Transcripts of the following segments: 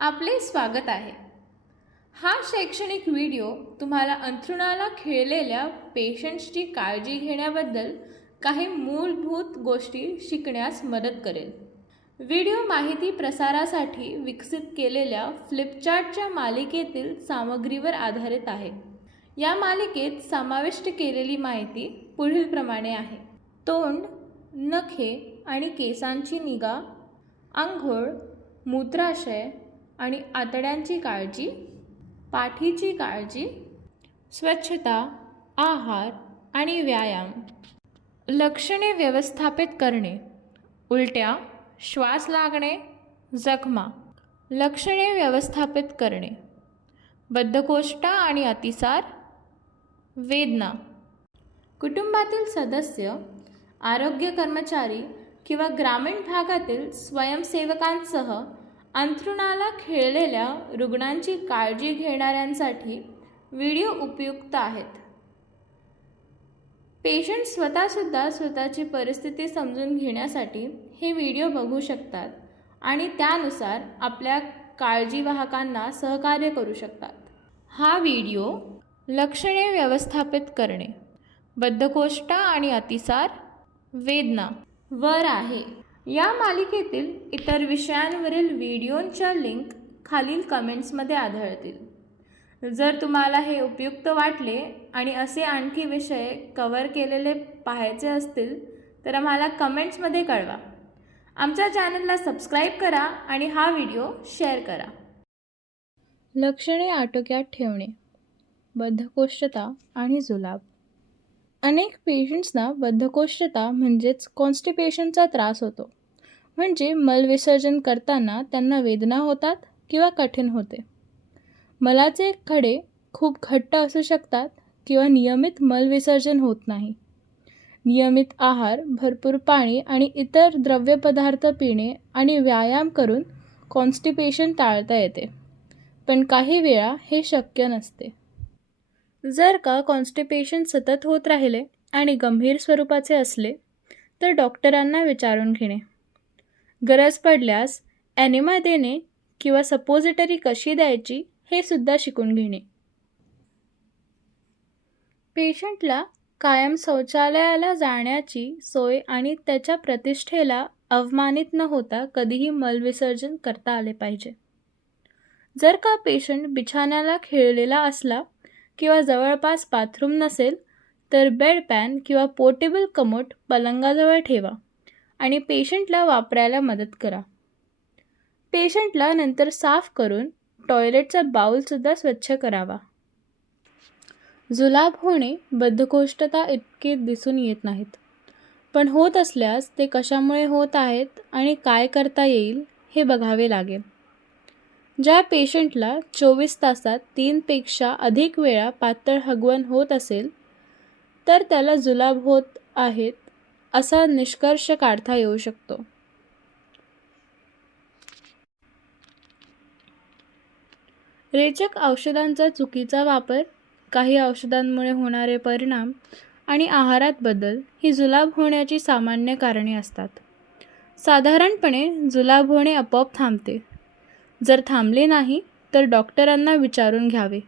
आपले स्वागत आहे. हा शैक्षणिक व्हिडिओ तुम्हाला अंथरुणाला खिळलेल्या पेशंट्सची काळजी घेण्याबद्दल काही मूलभूत गोष्टी शिकण्यास मदत करेल. व्हिडिओ माहिती प्रसारासाठी विकसित केलेल्या फ्लिपचार्टच्या मालिकेतील सामग्रीवर आधारित आहे. या मालिकेत समाविष्ट केलेली माहिती पुढीलप्रमाणे आहे. तोंड नखे आणि केसांची निगा आंघोळ मूत्राशय आणि आतड्यांची काळजी पाठीची काळजी स्वच्छता आहार आणि व्यायाम. लक्षणे व्यवस्थापित करणे उलट्या श्वास लागणे जखमा. लक्षणे व्यवस्थापित करणे. बद्धकोष्ठा आणि अतिसार वेदना. कुटुंबातील सदस्य आरोग्य कर्मचारी किंवा ग्रामीण भागातील स्वयंसेवकांसह अंथरुणाला खिळलेल्या रुग्णांची काळजी घेणाऱ्यांसाठी व्हिडिओ उपयुक्त आहेत. पेशंट स्वतःसुद्धा स्वतःची परिस्थिती समजून घेण्यासाठी हे व्हिडिओ बघू शकतात आणि त्यानुसार आपल्या काळजीवाहकांना सहकार्य करू शकतात. हा व्हिडिओ लक्षणे व्यवस्थापित करणे बद्धकोष्ठा आणि अतिसार वेदना वर आहे. या मालिकेतील इतर विषयांवरील व्हिडिओंच्या लिंक खालील कमेंट्समध्ये आढळतील. जर तुम्हाला हे उपयुक्त वाटले आणि असे आणखी विषय कवर केलेले पाहायचे असतील तर आम्हाला कमेंट्समध्ये कळवा. आमच्या चॅनलला सबस्क्राईब करा आणि हा व्हिडिओ शेअर करा. लक्षणे आटोक्यात ठेवणे बद्धकोष्ठता आणि जुलाब. अनेक पेशंट्सना बद्धकोष्ठता म्हणजेच कॉन्स्टिपेशनचा त्रास होतो. म्हणजे मलविसर्जन करताना त्यांना वेदना होतात किंवा कठीण होते. मलाचे खडे खूप घट्ट असू शकतात किंवा नियमित मलविसर्जन होत नाही. नियमित आहार भरपूर पाणी आणि इतर द्रव्यपदार्थ पिणे आणि व्यायाम करून कॉन्स्टिपेशन टाळता येते. पण काही वेळा हे शक्य नसते. जर का कॉन्स्टिपेशन सतत होत राहिले आणि गंभीर स्वरूपाचे असले तर डॉक्टरांना विचारून घेणे. गरज पडल्यास ॲनिमा देणे किंवा सपोजिटरी कशी द्यायची हे सुद्धा शिकून घेणे. पेशंटला कायम शौचालयाला जाण्याची सोय आणि त्याच्या प्रतिष्ठेला अवमानित न होता कधीही मलविसर्जन करता आले पाहिजे. जर का पेशंट बिछाण्याला खेळलेला असला किंवा जवळपास बाथरूम नसेल तर बेड पॅन किंवा पोर्टेबल कमोट पलंगाजवळ ठेवा. आणि पेशंटला वापरायला मदत करा. पेशंटला नंतर साफ करून टॉयलेटचा बाऊलसुद्धा स्वच्छ करावा. जुलाब होणे बद्धकोष्ठता इतके दिसून येत नाहीत. पण होत असल्यास ते कशामुळे होत आहेत आणि काय करता येईल हे बघावे लागेल. ज्या पेशंटला चोवीस तासात तीनपेक्षा अधिक वेळा पातळ हगवण होत असेल तर त्याला जुलाब होत आहेत असा निष्कर्ष काढता येऊ शकतो. रेचक औषधांचा चुकीचा वापर काही औषधांमुळे होणारे परिणाम आणि आहारात बदल ही जुलाब होण्याची सामान्य कारणे असतात. साधारणपणे जुलाब होणे आपोआप थांबते. जर थांबले नाही तर डॉक्टरांना विचारून घ्यावे.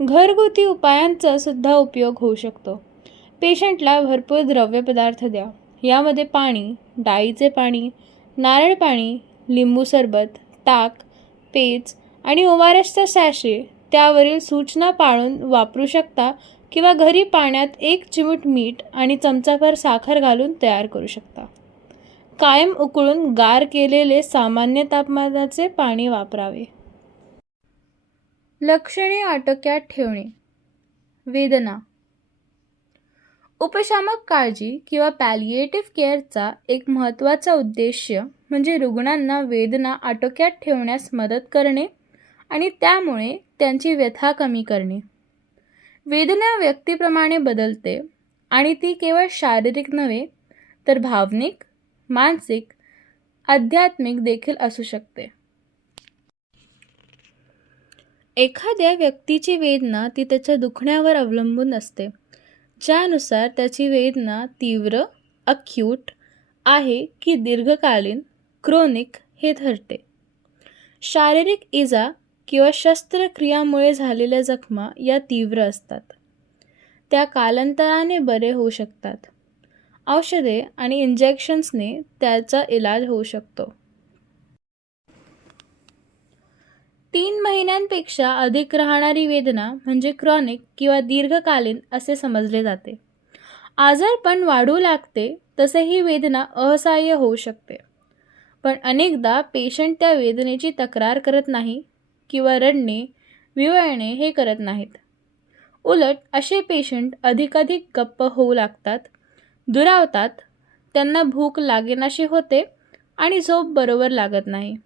घरगुती उपायांचा सुद्धा उपयोग होऊ शकतो. पेशंटला भरपूर द्रव्यपदार्थ द्या. यामध्ये पाणी डाळीचे पाणी नारळ पाणी लिंबू सरबत ताक पेज आणि ओवारसचा सॅशे त्यावरील सूचना पाळून वापरू शकता किंवा घरी पाण्यात एक चिमूट मीठ आणि चमचाभर साखर घालून तयार करू शकता. कायम उकळून गार केलेले सामान्य तापमानाचे पाणी वापरावे. लक्षणे आटोक्यात ठेवणे. वेदना. उपशामक काळजी किंवा पॅलिएटिव्ह केअरचा एक महत्त्वाचा उद्देश्य म्हणजे रुग्णांना वेदना आटोक्यात ठेवण्यास मदत करणे आणि त्यामुळे त्यांची व्यथा कमी करणे. वेदना व्यक्तीप्रमाणे बदलते आणि ती केवळ शारीरिक नव्हे तर भावनिक मानसिक आध्यात्मिक देखील असू शकते. एखाद्या व्यक्तीची वेदना ती त्याच्या दुखण्यावर अवलंबून असते. ज्यानुसार त्याची वेदना तीव्र अक्यूट आहे की दीर्घकालीन क्रोनिक हे ठरते. शारीरिक इजा किंवा शस्त्रक्रियामुळे झालेल्या जखमा या तीव्र असतात. त्या कालांतराने बरे होऊ शकतात. औषधे आणि इंजेक्शन्सने त्याचा इलाज होऊ शकतो. तीन महिन्यांपेक्षा अधिक राहणारी वेदना म्हणजे क्रॉनिक किंवा दीर्घकालीन असे समजले जाते. आजारपण वाढू लागते तसे ही वेदना असहाय्य होऊ शकते. पण अनेकदा पेशंट त्या वेदनेची तक्रार करत नाही किंवा रडणे विवळणे हे करत नाहीत. उलट असे पेशंट अधिकाधिक गप्प होऊ लागतात दुरावतात त्यांना भूक लागेनाशी होते आणि झोप बरोबर लागत नाही.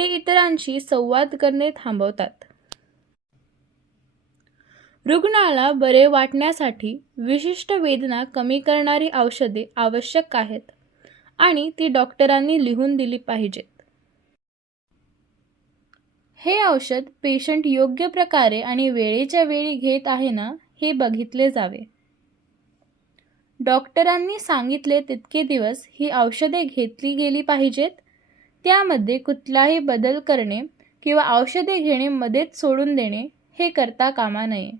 ते इतरांशी संवाद करणे थांबवतात. रुग्णाला बरे वाटण्यासाठी विशिष्ट वेदना कमी करणारी औषधे आवश्यक आहेत आणि ती डॉक्टरांनी लिहून दिली पाहिजेत. हे औषध पेशंट योग्य प्रकारे आणि वेळेच्या वेळी घेत आहे ना हे बघितले जावे. डॉक्टरांनी सांगितले तितके दिवस ही औषधे घेतली गेली पाहिजेत त्यामध्ये कुठलाही बदल करणे किंवा औषधे घेणे मध्येच सोडून देणे हे करता कामा नये.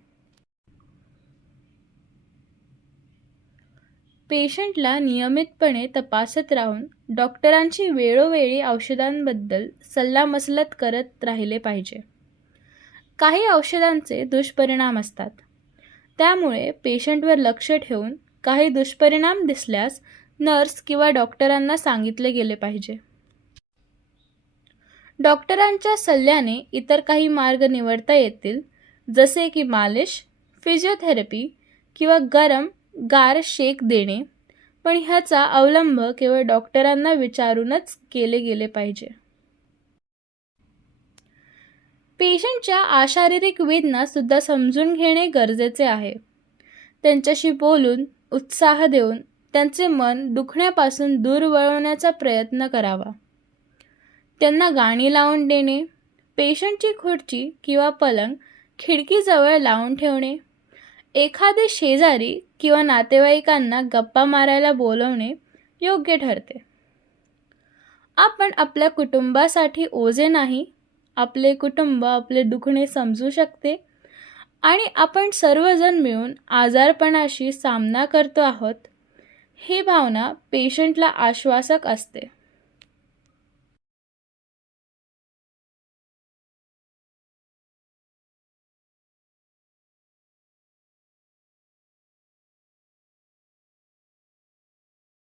पेशंटला नियमितपणे तपासत राहून डॉक्टरांची वेळोवेळी औषधांबद्दल सल्लामसलत करत राहिले पाहिजे. काही औषधांचे दुष्परिणाम असतात. त्यामुळे पेशंटवर लक्ष ठेवून काही दुष्परिणाम दिसल्यास नर्स किंवा डॉक्टरांना सांगितले गेले पाहिजे. डॉक्टरांच्या सल्ल्याने इतर काही मार्ग निवडता येतील जसे की मालिश फिजिओथेरपी किंवा गरम गार शेक देणे. पण ह्याचा अवलंब केवळ डॉक्टरांना विचारूनच केले गेले पाहिजे. पेशंटच्या अशारीरिक वेदना सुद्धा समजून घेणे गरजेचे आहे. त्यांच्याशी बोलून उत्साह देऊन त्यांचे मन दुखण्यापासून दूर वळवण्याचा प्रयत्न करावा. त्यांना गाणी लावून देणे पेशंटची खुर्ची किंवा पलंग खिडकीजवळ लावून ठेवणे एखादे शेजारी किंवा नातेवाईकांना गप्पा मारायला बोलवणे योग्य ठरते. आपण आपल्या कुटुंबासाठी ओझे नाही आपले कुटुंब आपले दुखणे समजू शकते आणि आपण सर्वजण मिळून आजारपणाशी सामना करतो आहोत ही भावना पेशंटला आश्वासक असते.